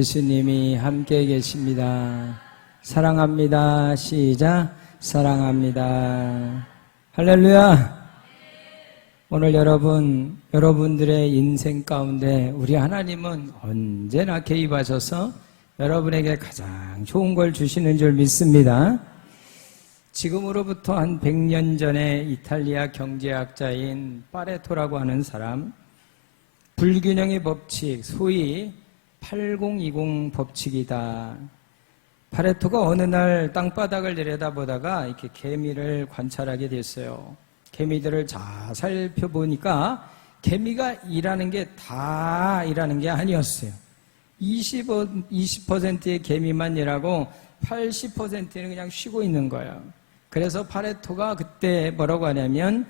예수님이 함께 계십니다. 사랑합니다. 시작. 사랑합니다. 할렐루야. 오늘 여러분들의 인생 가운데 우리 하나님은 언제나 개입하셔서 여러분에게 가장 좋은 걸 주시는 줄 믿습니다. 지금으로부터 한 100년 전에 이탈리아 경제학자인 파레토라고 하는 사람, 불균형의 법칙, 소위 8020 법칙이다. 파레토가 어느 날 땅바닥을 내려다보다가 이렇게 개미를 관찰하게 됐어요. 개미들을 잘 살펴보니까 개미가 일하는 게 다 일하는 게 아니었어요. 20%의 개미만 일하고 80%는 그냥 쉬고 있는 거예요. 그래서 파레토가 그때 뭐라고 하냐면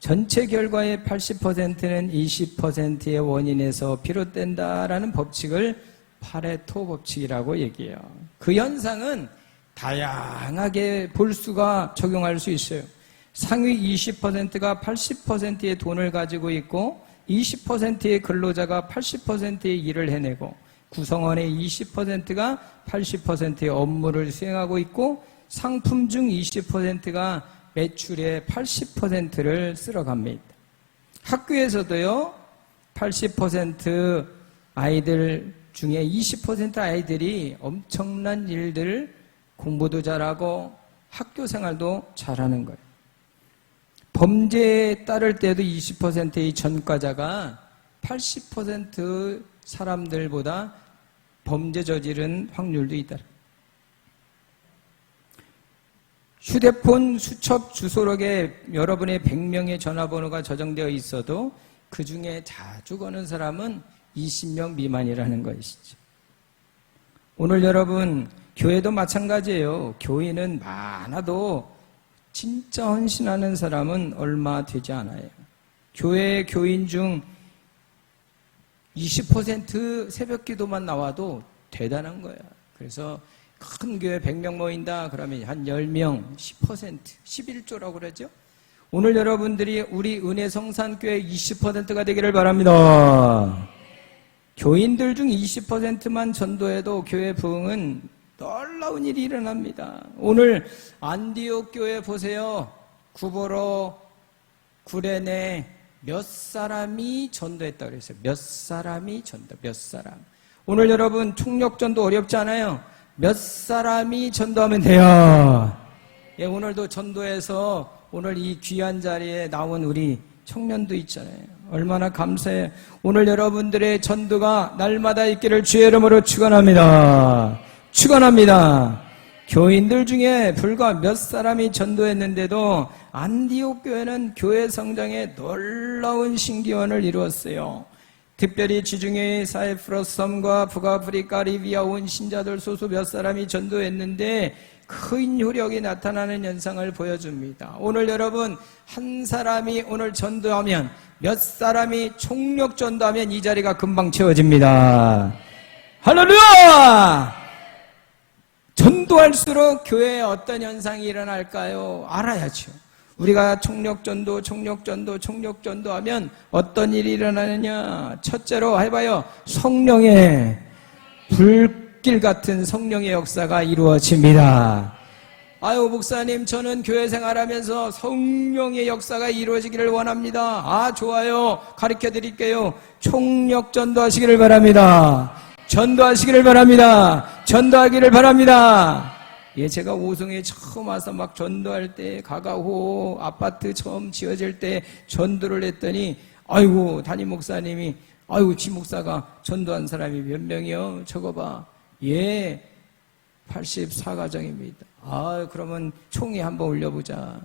전체 결과의 80%는 20%의 원인에서 비롯된다라는 법칙을 파레토 법칙이라고 얘기해요. 그 현상은 다양하게 볼 수가 적용할 수 있어요. 상위 20%가 80%의 돈을 가지고 있고 20%의 근로자가 80%의 일을 해내고 구성원의 20%가 80%의 업무를 수행하고 있고 상품 중 20%가 매출의 80%를 쓸어갑니다. 학교에서도요, 80% 아이들 중에 20% 아이들이 엄청난 일들, 공부도 잘하고 학교 생활도 잘하는 거예요. 범죄에 따를 때도 20%의 전과자가 80% 사람들보다 범죄 저지른 확률도 있다. 휴대폰 수첩 주소록에 여러분의 100명의 전화번호가 저장되어 있어도 그 중에 자주 거는 사람은 20명 미만이라는 것이죠. 오늘 여러분, 교회도 마찬가지예요. 교인은 많아도 진짜 헌신하는 사람은 얼마 되지 않아요. 교회 교인 중 20% 새벽 기도만 나와도 대단한 거야. 그래서 큰 교회 100명 모인다 그러면 한 10명, 10%, 11조라고 그러죠. 오늘 여러분들이 우리 은혜성산교회 20%가 되기를 바랍니다. 교인들 중 20%만 전도해도 교회 부흥은 놀라운 일이 일어납니다. 오늘 안디옥 교회 보세요. 구보로, 구레네 몇 사람이 전도했다고 그랬어요. 몇 사람이 전도, 몇 사람. 오늘 여러분 총력전도 어렵지 않아요. 몇 사람이 전도하면 돼요. 예, 오늘도 전도해서 오늘 이 귀한 자리에 나온 우리 청년도 있잖아요. 얼마나 감사해요. 오늘 여러분들의 전도가 날마다 있기를 주의 이름으로 축원합니다. 축원합니다. 교인들 중에 불과 몇 사람이 전도했는데도 안디옥 교회는 교회 성장에 놀라운 신기원을 이루었어요. 특별히 지중해 사이프러스 섬과 북아프리카 리비아 온 신자들 소수 몇 사람이 전도했는데 큰 효력이 나타나는 현상을 보여줍니다. 오늘 여러분 한 사람이 오늘 전도하면 몇 사람이 총력 전도하면 이 자리가 금방 채워집니다. 할렐루야! 전도할수록 교회에 어떤 현상이 일어날까요? 알아야죠. 우리가 총력전도 하면 어떤 일이 일어나느냐? 첫째로 해봐요. 성령의 불길 같은 성령의 역사가 이루어집니다. 아유 목사님, 저는 교회 생활하면서 성령의 역사가 이루어지기를 원합니다. 아 좋아요. 가르쳐 드릴게요. 총력전도 하시기를 바랍니다. 전도하시기를 바랍니다. 전도하기를 바랍니다. 예, 제가 오송에 처음 와서 막 전도할 때 가가호 아파트 처음 지어질 때 전도를 했더니 아이고 담임 목사님이 아이고 지 목사가 전도한 사람이 몇 명이요? 적어봐. 예, 84가정입니다. 아 그러면 총회 한번 올려보자.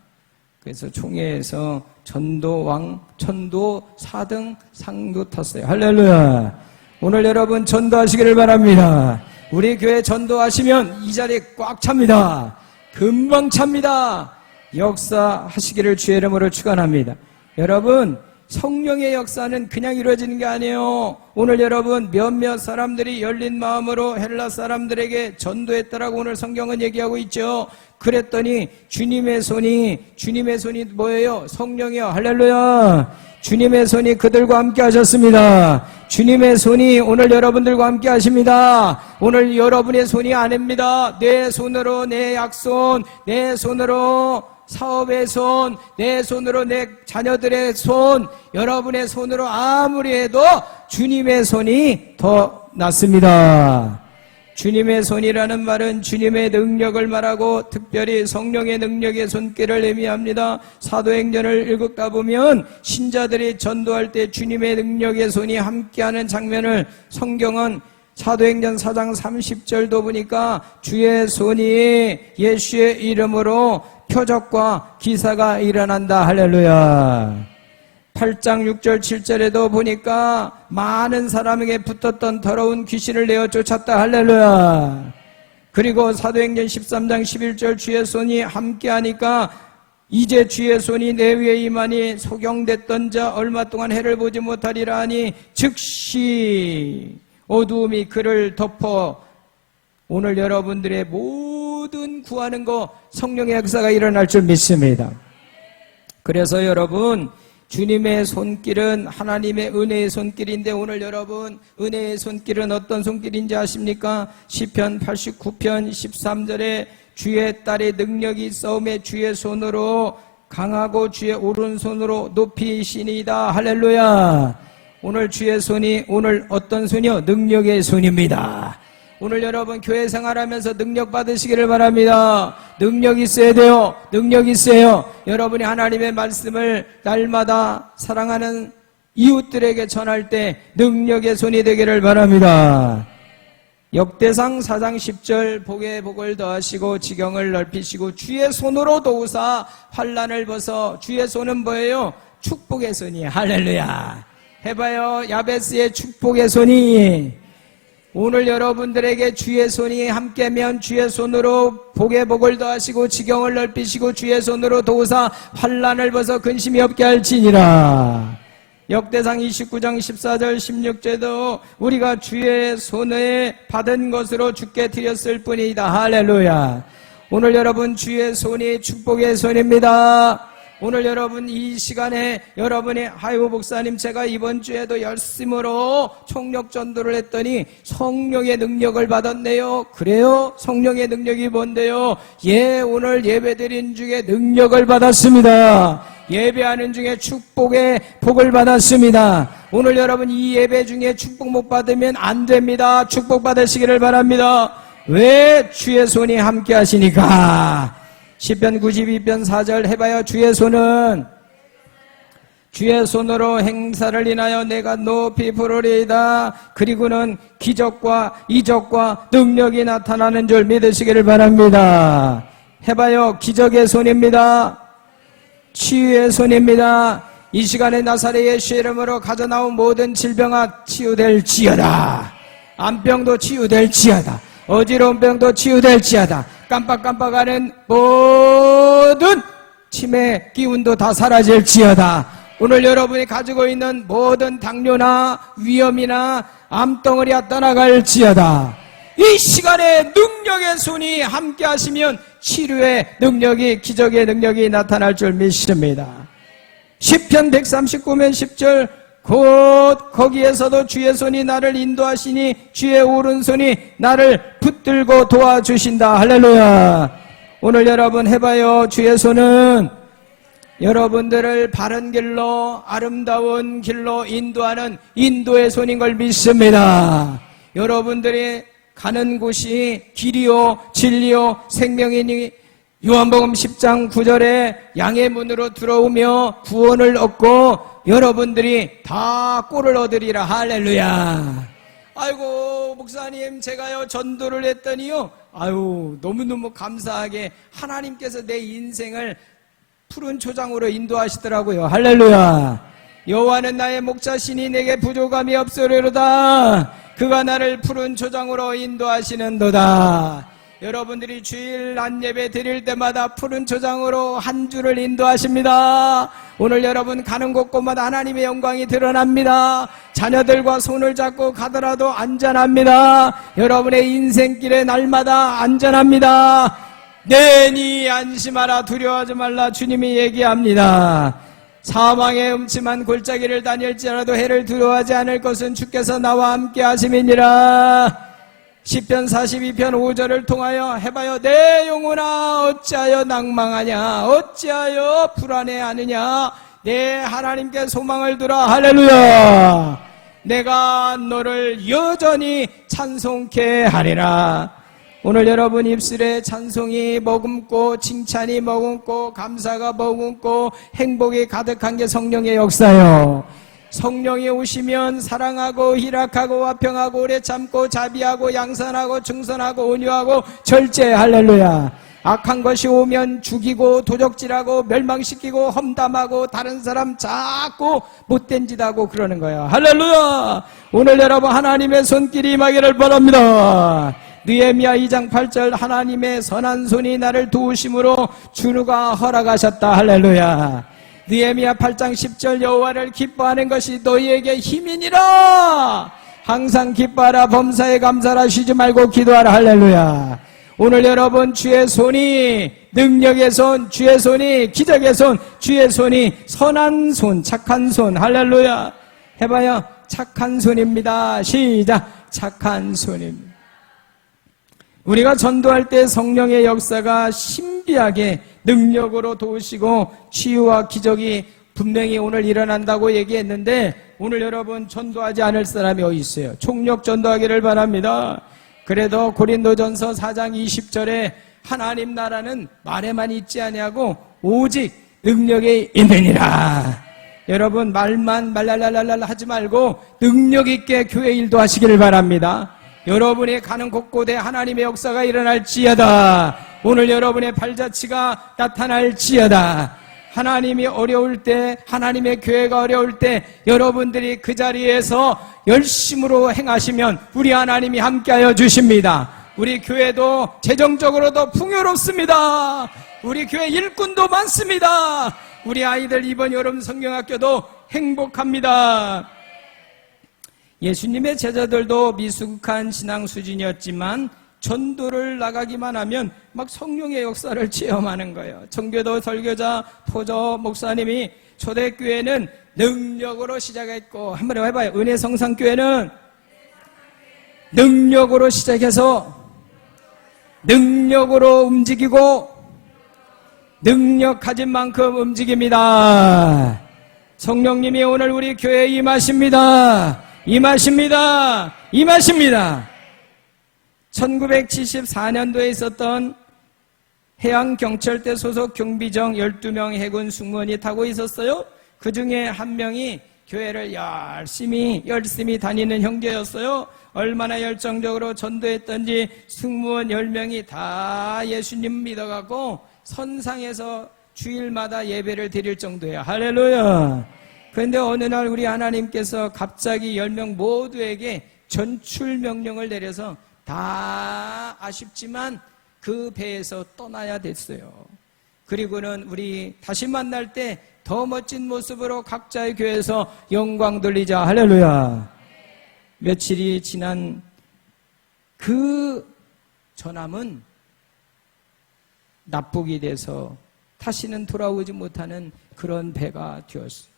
그래서 총회에서 전도왕, 전도 4등 상도 탔어요. 할렐루야. 오늘 여러분 전도하시기를 바랍니다. 우리 교회 전도하시면 이 자리에 꽉 찹니다. 금방 찹니다. 역사하시기를 주의 이름으로 축원합니다. 여러분 성령의 역사는 그냥 이루어지는 게 아니에요. 오늘 여러분 몇몇 사람들이 열린 마음으로 헬라 사람들에게 전도했다라고 오늘 성경은 얘기하고 있죠. 그랬더니 주님의 손이 뭐예요? 성령이요. 할렐루야. 주님의 손이 그들과 함께 하셨습니다. 주님의 손이 오늘 여러분들과 함께 하십니다. 오늘 여러분의 손이 아닙니다. 내 손으로, 내 약손, 내 손으로 사업의 손, 내 손으로 내 자녀들의 손, 여러분의 손으로 아무리 해도 주님의 손이 더 낫습니다. 주님의 손이라는 말은 주님의 능력을 말하고 특별히 성령의 능력의 손길을 의미합니다. 사도행전을 읽다 보면 신자들이 전도할 때 주님의 능력의 손이 함께하는 장면을 성경은 사도행전 4장 30절도 보니까 주의 손이 예수의 이름으로 표적과 기사가 일어난다. 할렐루야. 8장 6절 7절에도 보니까 많은 사람에게 붙었던 더러운 귀신을 내어 쫓았다. 할렐루야. 그리고 사도행전 13장 11절 주의 손이 함께하니까 이제 주의 손이 내 위에 임하니 소경됐던 자 얼마 동안 해를 보지 못하리라 하니 즉시 어두움이 그를 덮어 오늘 여러분들의 모든 구하는 거 성령의 역사가 일어날 줄 믿습니다. 그래서 여러분 주님의 손길은 하나님의 은혜의 손길인데 오늘 여러분 은혜의 손길은 어떤 손길인지 아십니까? 시편 89편 13절에 주의 딸의 능력이 있사오매 주의 손으로 강하고 주의 오른손으로 높이시니이다. 할렐루야. 오늘 주의 손이 오늘 어떤 손이요? 능력의 손입니다. 오늘 여러분 교회 생활하면서 능력 받으시기를 바랍니다. 능력 있어야 돼요. 능력 있어요. 여러분이 하나님의 말씀을 날마다 사랑하는 이웃들에게 전할 때 능력의 손이 되기를 바랍니다. 역대상 4장 10절 복에 복을 더하시고 지경을 넓히시고 주의 손으로 도우사 환난을 벗어. 주의 손은 뭐예요? 축복의 손이. 할렐루야. 해봐요. 야베스의 축복의 손이. 오늘 여러분들에게 주의 손이 함께면 주의 손으로 복에 복을 더하시고 지경을 넓히시고 주의 손으로 도우사 환난을 벗어 근심이 없게 할지니라. 역대상 29장 14절 16절도 우리가 주의 손에 받은 것으로 주께 드렸을 뿐이다. 할렐루야. 오늘 여러분 주의 손이 축복의 손입니다. 오늘 여러분 이 시간에 여러분이 아이고 목사님 제가 이번 주에도 열심으로 총력 전도를 했더니 성령의 능력을 받았네요. 그래요? 성령의 능력이 뭔데요? 오늘 예배드린 중에 능력을 받았습니다. 예배하는 중에 축복의 복을 받았습니다. 오늘 여러분 이 예배 중에 축복 못 받으면 안 됩니다. 축복 받으시기를 바랍니다. 왜? 주의 손이 함께 하시니까. 시편 92편 4절 해봐요. 주의 손은 주의 손으로 행사를 인하여 내가 높이 부르리이다. 그리고는 기적과 이적과 능력이 나타나는 줄 믿으시기를 바랍니다. 해봐요. 기적의 손입니다. 치유의 손입니다. 이 시간에 나사렛 예수 이름으로 가져나온 모든 질병아 치유될지어다. 암병도 치유될지어다. 어지러운 병도 치유될지어다. 깜빡깜빡하는 모든 치매 기운도 다 사라질지어다. 오늘 여러분이 가지고 있는 모든 당뇨나 위염이나 암덩어리가 떠나갈지어다. 이 시간에 능력의 손이 함께 하시면 치료의 능력이 기적의 능력이 나타날 줄 믿습니다. 시편 139면 10절 곧 거기에서도 주의 손이 나를 인도하시니 주의 오른손이 나를 붙들고 도와주신다. 할렐루야. 오늘 여러분 해봐요. 주의 손은 여러분들을 바른 길로 아름다운 길로 인도하는 인도의 손인 걸 믿습니다. 여러분들이 가는 곳이 길이요 진리요 생명이니 요한복음 10장 9절에 양의 문으로 들어오며 구원을 얻고 여러분들이 다 꼴을 얻으리라. 할렐루야. 아이고 목사님 제가요 전도를 했더니요 아유 너무너무 감사하게 하나님께서 내 인생을 푸른 초장으로 인도하시더라고요. 할렐루야. 여호와는 나의 목자시니 내게 부족함이 없으리로다. 그가 나를 푸른 초장으로 인도하시는도다. 여러분들이 주일 안예배 드릴 때마다 푸른 초장으로 한 주를 인도하십니다. 오늘 여러분 가는 곳곳마다 하나님의 영광이 드러납니다. 자녀들과 손을 잡고 가더라도 안전합니다. 여러분의 인생길에 날마다 안전합니다. 내니 안심하라 두려워하지 말라 주님이 얘기합니다. 사망의 음침한 골짜기를 다닐지라도 해를 두려워하지 않을 것은 주께서 나와 함께 하심이니라. 시편 42편 5절을 통하여 해봐요. 내 영혼아 어찌하여 낭망하냐, 어찌하여 불안해하느냐. 내 하나님께 소망을 두라. 할렐루야. 내가 너를 여전히 찬송케 하리라. 오늘 여러분 입술에 찬송이 머금고 칭찬이 머금고 감사가 머금고 행복이 가득한 게 성령의 역사요. 성령이 오시면 사랑하고 희락하고 화평하고 오래 참고 자비하고 양선하고 충선하고 온유하고 절제. 할렐루야. 악한 것이 오면 죽이고 도적질하고 멸망시키고 험담하고 다른 사람 자꾸 못된 짓 하고 그러는 거야. 할렐루야. 오늘 여러분 하나님의 손길이 임하기를 바랍니다. 느헤미야 2장 8절 하나님의 선한 손이 나를 도우심으로 주누가 허락하셨다. 할렐루야. 느헤미야 8장 10절 여호와를 기뻐하는 것이 너희에게 힘이니라. 항상 기뻐하라. 범사에 감사하라. 쉬지 말고 기도하라. 할렐루야. 오늘 여러분 주의 손이 능력의 손, 주의 손이 기적의 손, 주의 손이 선한 손, 착한 손. 할렐루야. 해봐요. 착한 손입니다. 시작. 착한 손입니다. 우리가 전도할 때 성령의 역사가 신비하게 능력으로 도우시고 치유와 기적이 분명히 오늘 일어난다고 얘기했는데 오늘 여러분 전도하지 않을 사람이 어디 있어요? 총력 전도하기를 바랍니다. 그래도 고린도전서 4장 20절에 하나님 나라는 말에만 있지 아니하고 오직 능력에 있느니라. 여러분 말만 말랄랄랄 하지 말고 능력 있게 교회 일도 하시기를 바랍니다. 여러분이 가는 곳곳에 하나님의 역사가 일어날지어다. 오늘 여러분의 발자취가 나타날지어다. 하나님이 어려울 때, 하나님의 교회가 어려울 때 여러분들이 그 자리에서 열심으로 행하시면 우리 하나님이 함께하여 주십니다. 우리 교회도 재정적으로도 풍요롭습니다. 우리 교회 일꾼도 많습니다. 우리 아이들 이번 여름 성경학교도 행복합니다. 예수님의 제자들도 미숙한 신앙 수준이었지만 전도를 나가기만 하면 막 성령의 역사를 체험하는 거예요. 청교도 설교자 포저 목사님이 초대교회는 능력으로 시작했고, 한번 해봐요. 은혜성산교회는 능력으로 시작해서 능력으로 움직이고 능력 가진 만큼 움직입니다. 성령님이 오늘 우리 교회에 임하십니다. 임하십니다. 임하십니다. 1974년도에 있었던 해양경찰대 소속 경비정 12명 해군 승무원이 타고 있었어요. 그 중에 한 명이 교회를 열심히 다니는 형제였어요. 얼마나 열정적으로 전도했던지 승무원 10명이 다 예수님 믿어갖고 선상에서 주일마다 예배를 드릴 정도예요. 할렐루야. 그런데 어느 날 우리 하나님께서 갑자기 10명 모두에게 전출 명령을 내려서 다 아쉽지만 그 배에서 떠나야 됐어요. 그리고는 우리 다시 만날 때 더 멋진 모습으로 각자의 교회에서 영광 돌리자. 할렐루야. 며칠이 지난 그 전함은 납북이 돼서 다시는 돌아오지 못하는 그런 배가 되었어요.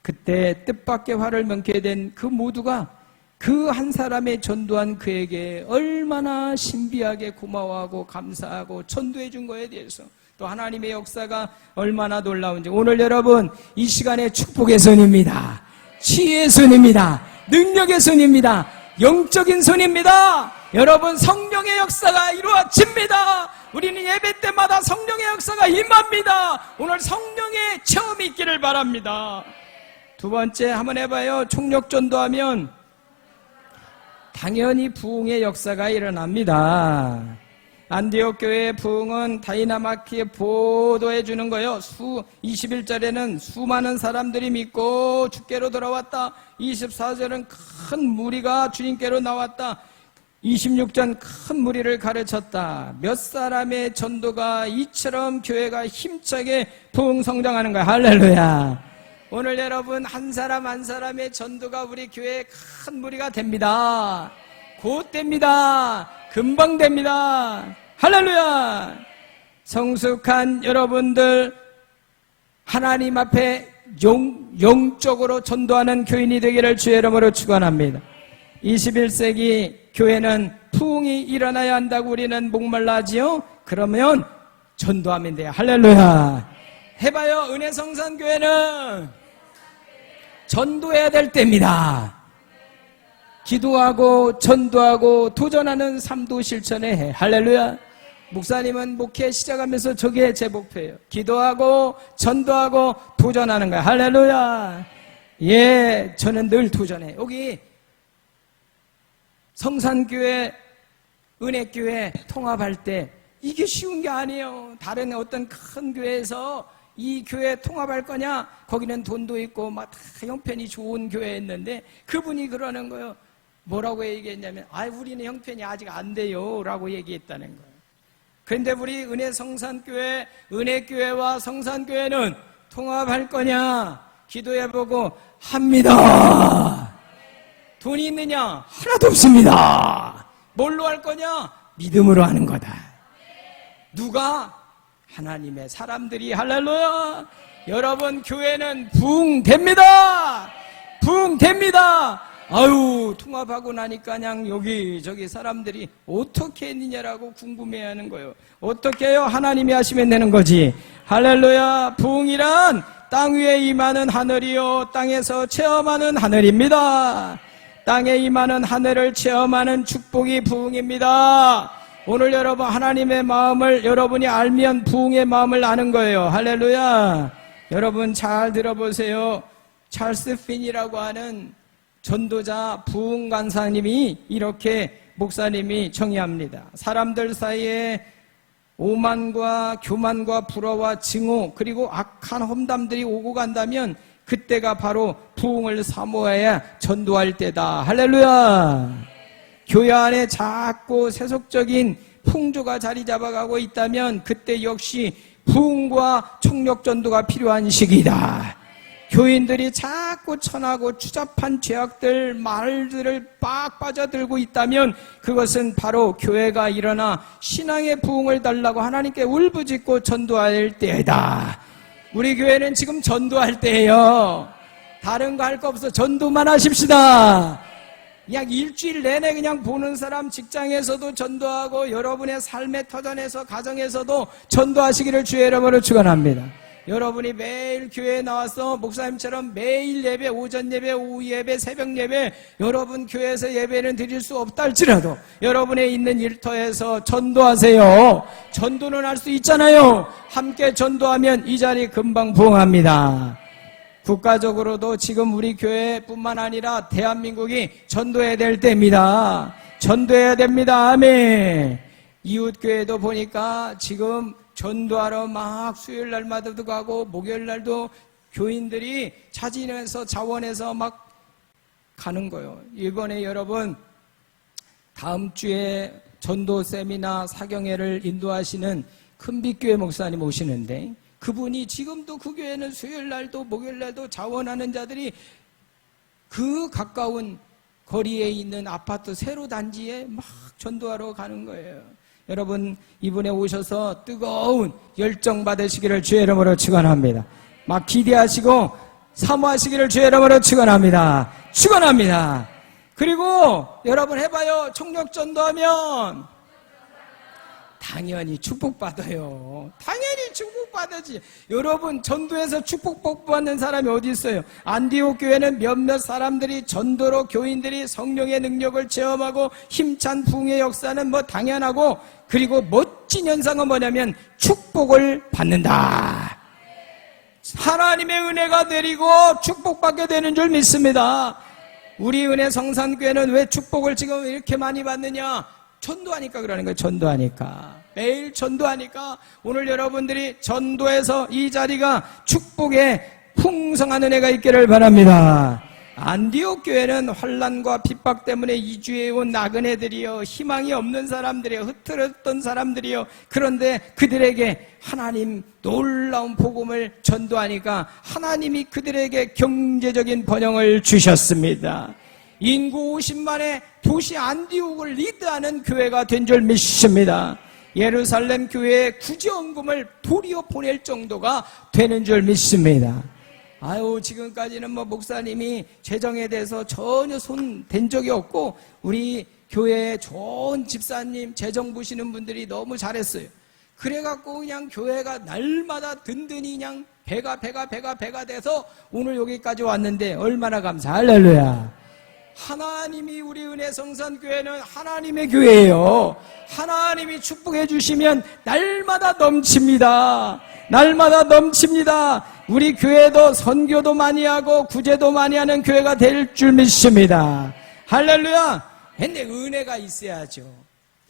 그때 뜻밖의 화를 면케 된 그 모두가 그 한 사람의 전도한 그에게 얼마나 신비하게 고마워하고 감사하고 전도해 준 거에 대해서 또 하나님의 역사가 얼마나 놀라운지 오늘 여러분 이 시간에 축복의 손입니다. 치유의 손입니다. 능력의 손입니다. 영적인 손입니다. 여러분 성령의 역사가 이루어집니다. 우리는 예배 때마다 성령의 역사가 임합니다. 오늘 성령의 체험이 있기를 바랍니다. 두 번째 한번 해봐요. 총력 전도하면 당연히 부흥의 역사가 일어납니다. 안디옥 교회의 부흥은 다이나마키에 보도해 주는 거예요. 21절에는 수많은 사람들이 믿고 주께로 돌아왔다. 24절은 큰 무리가 주님께로 나왔다. 26절 큰 무리를 가르쳤다. 몇 사람의 전도가 이처럼 교회가 힘차게 부흥 성장하는 거야. 할렐루야. 오늘 여러분 한 사람 한 사람의 전도가 우리 교회의 큰 무리가 됩니다. 곧 됩니다. 금방 됩니다. 할렐루야. 성숙한 여러분들 하나님 앞에 영적으로 전도하는 교인이 되기를 주의 이름으로 축원합니다. 21세기 교회는 부흥이 일어나야 한다고 우리는 목말라하지요. 그러면 전도하면 돼요. 할렐루야. 해봐요. 은혜성산교회는 전도해야 될 때입니다. 기도하고 전도하고 도전하는 삶도 실천해야 해. 할렐루야. 목사님은 목회 시작하면서 저게 제 목표예요. 기도하고 전도하고 도전하는 거야. 할렐루야. 예, 저는 늘 도전해. 여기 성산교회, 은혜교회 통합할 때 이게 쉬운 게 아니에요. 다른 어떤 큰 교회에서 이 교회 통합할 거냐? 거기는 돈도 있고 막 다 형편이 좋은 교회였는데 그분이 그러는 거예요. 뭐라고 얘기했냐면 우리는 형편이 아직 안 돼요 라고 얘기했다는 거예요. 그런데 우리 은혜성산교회, 은혜교회와 성산교회는 통합할 거냐? 기도해보고 합니다. 돈이 있느냐? 하나도 없습니다. 뭘로 할 거냐? 믿음으로 하는 거다. 누가? 하나님의 사람들이. 할렐루야. 여러분 교회는 부흥됩니다. 부흥됩니다. 통합하고 나니까 그냥 여기저기 사람들이 어떻게 했느냐라고 궁금해하는 거예요. 어떻게 해요? 하나님이 하시면 되는 거지. 할렐루야. 부흥이란 땅 위에 임하는 하늘이요 땅에서 체험하는 하늘입니다. 땅에 임하는 하늘을 체험하는 축복이 부흥입니다. 오늘 여러분 하나님의 마음을 여러분이 알면 부흥의 마음을 아는 거예요. 할렐루야. 여러분 잘 들어보세요. 찰스 핀이라고 하는 전도자 부흥 간사님이 이렇게 목사님이 정의합니다. 사람들 사이에 오만과 교만과 불화와 증오 그리고 악한 험담들이 오고 간다면 그때가 바로 부흥을 사모해야 전도할 때다. 할렐루야. 교회 안에 자꾸 세속적인 풍조가 자리 잡아가고 있다면 그때 역시 부흥과 총력 전도가 필요한 시기다. 교인들이 자꾸 천하고 추잡한 죄악들 말들을 빡 빠져들고 있다면 그것은 바로 교회가 일어나 신앙의 부흥을 달라고 하나님께 울부짖고 전도할 때이다. 우리 교회는 지금 전도할 때예요. 다른 거 할 거 없어. 전도만 하십시다. 그냥 일주일 내내 그냥 보는 사람 직장에서도 전도하고 여러분의 삶의 터전에서 가정에서도 전도하시기를 주의 이름으로 축원합니다. 여러분이 매일 교회에 나와서 목사님처럼 매일 예배, 오전 예배, 오후 예배, 새벽 예배 여러분 교회에서 예배는 드릴 수 없다 할지라도 여러분의 있는 일터에서 전도하세요. 전도는 할 수 있잖아요. 함께 전도하면 이 자리 금방 부흥합니다. 국가적으로도 지금 우리 교회뿐만 아니라 대한민국이 전도해야 될 때입니다. 전도해야 됩니다. 아멘. 이웃교회도 보니까 지금 전도하러 막 수요일 날마다도 가고 목요일 날도 교인들이 자진해서 자원해서 막 가는 거예요. 이번에 여러분 다음 주에 전도 세미나 사경회를 인도하시는 큰빛교회 목사님 오시는데 그분이 지금도 그 교회는 수요일 날도 목요일 날도 자원하는 자들이 그 가까운 거리에 있는 아파트 세로 단지에 막 전도하러 가는 거예요. 여러분 이번에 오셔서 뜨거운 열정 받으시기를 주의 이름으로 축원합니다. 막 기대하시고 사모하시기를 주의 이름으로 축원합니다. 축원합니다. 그리고 여러분 해봐요. 총력 전도하면 당연히 축복받아요. 당연히 축복받아지. 여러분 전도에서 축복받는 사람이 어디 있어요? 안디옥 교회는 몇몇 사람들이 전도로 교인들이 성령의 능력을 체험하고 힘찬 부흥의 역사는 뭐 당연하고 그리고 멋진 현상은 뭐냐면 축복을 받는다. 하나님의 은혜가 내리고 축복받게 되는 줄 믿습니다. 우리 은혜 성산교회는 왜 축복을 지금 이렇게 많이 받느냐? 전도하니까 그러는 거예요. 전도하니까. 매일 전도하니까 오늘 여러분들이 전도해서 이 자리가 축복의 풍성한 은혜가 있기를 바랍니다. 안디옥 교회는 환난과 핍박 때문에 이주해 온 나그네들이요, 희망이 없는 사람들이요, 흐트렀던 사람들이요. 그런데 그들에게 하나님 놀라운 복음을 전도하니까 하나님이 그들에게 경제적인 번영을 주셨습니다. 인구 50만의 도시 안디옥을 리드하는 교회가 된 줄 믿습니다. 예루살렘 교회에 구제원금을 도리어 보낼 정도가 되는 줄 믿습니다. 아유, 지금까지는 뭐 목사님이 재정에 대해서 전혀 손 댄 적이 없고 우리 교회에 좋은 집사님 재정 보시는 분들이 너무 잘했어요. 그래갖고 그냥 교회가 날마다 든든히 그냥 배가 돼서 오늘 여기까지 왔는데 얼마나 감사. 할렐루야. 하나님이 우리 은혜성산교회는 하나님의 교회예요. 하나님이 축복해 주시면 날마다 넘칩니다. 날마다 넘칩니다. 우리 교회도 선교도 많이 하고 구제도 많이 하는 교회가 될 줄 믿습니다. 할렐루야. 근데 은혜가 있어야죠.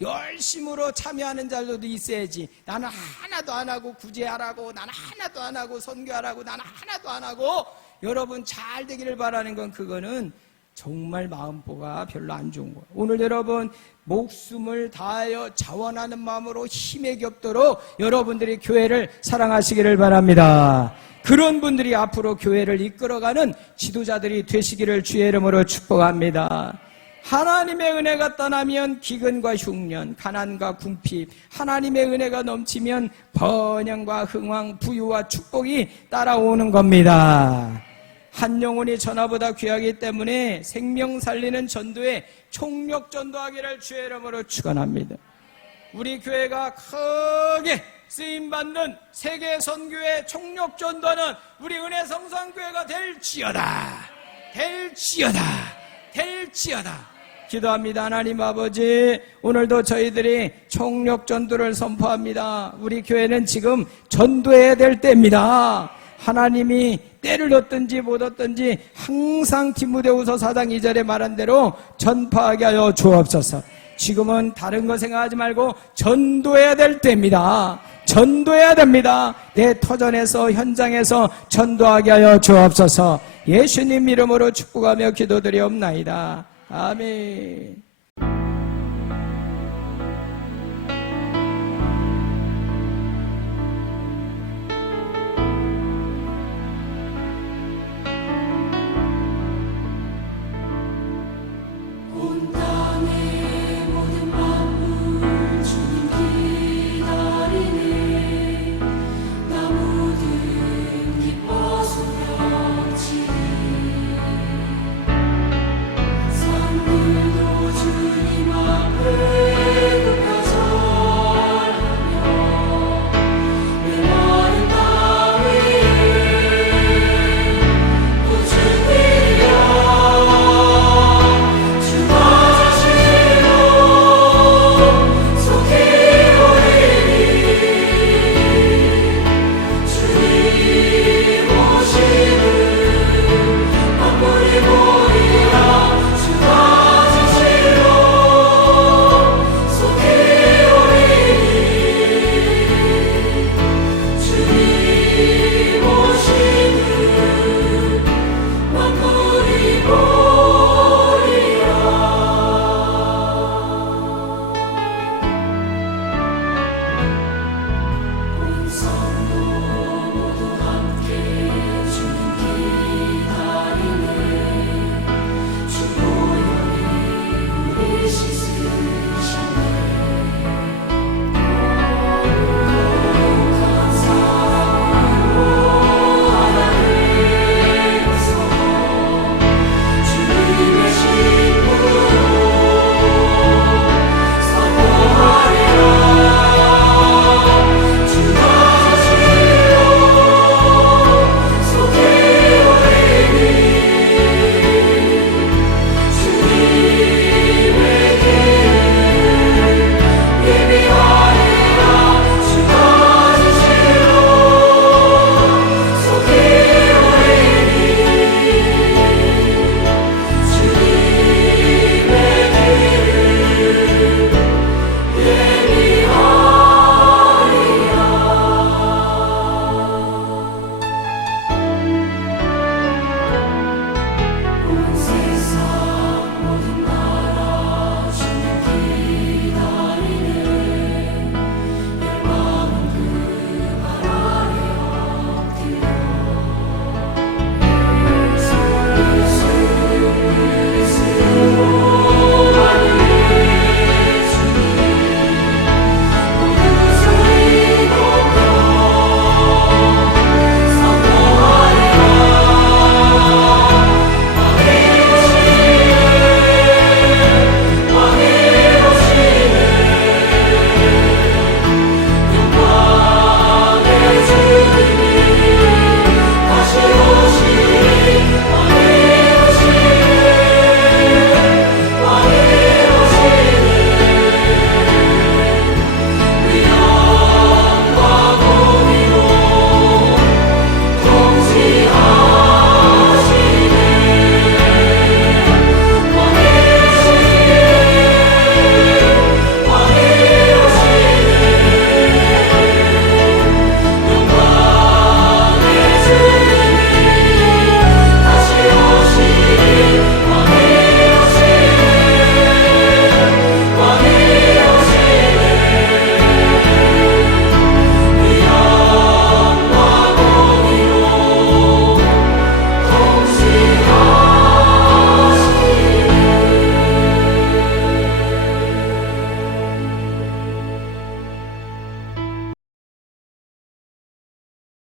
열심으로 참여하는 자들도 있어야지. 나는 하나도 안 하고 구제하라고, 나는 하나도 안 하고 선교하라고, 나는 하나도 안 하고. 여러분 잘 되기를 바라는 건 그거는 정말 마음보가 별로 안 좋은 거예요. 오늘 여러분 목숨을 다하여 자원하는 마음으로 힘에 겹도록 여러분들이 교회를 사랑하시기를 바랍니다. 그런 분들이 앞으로 교회를 이끌어가는 지도자들이 되시기를 주의 이름으로 축복합니다. 하나님의 은혜가 떠나면 기근과 흉년, 가난과 궁핍, 하나님의 은혜가 넘치면 번영과 흥왕, 부유와 축복이 따라오는 겁니다. 한 영혼이 전화보다 귀하기 때문에 생명 살리는 전도에 총력 전도하기를 주의 이름으로 축원합니다. 우리 교회가 크게 쓰임받는 세계 선교의 총력 전도는 우리 은혜성산교회가 될지어다. 기도합니다. 하나님 아버지, 오늘도 저희들이 총력 전도를 선포합니다. 우리 교회는 지금 전도해야 될 때입니다. 하나님이 때를 얻든지 못 얻든지 항상 디모데후서 4장 2절에 말한 대로 전파하게 하여 주옵소서. 지금은 다른 거 생각하지 말고 전도해야 될 때입니다. 전도해야 됩니다. 내 터전에서 현장에서 전도하게 하여 주옵소서. 예수님 이름으로 축복하며 기도드리옵나이다. 아멘.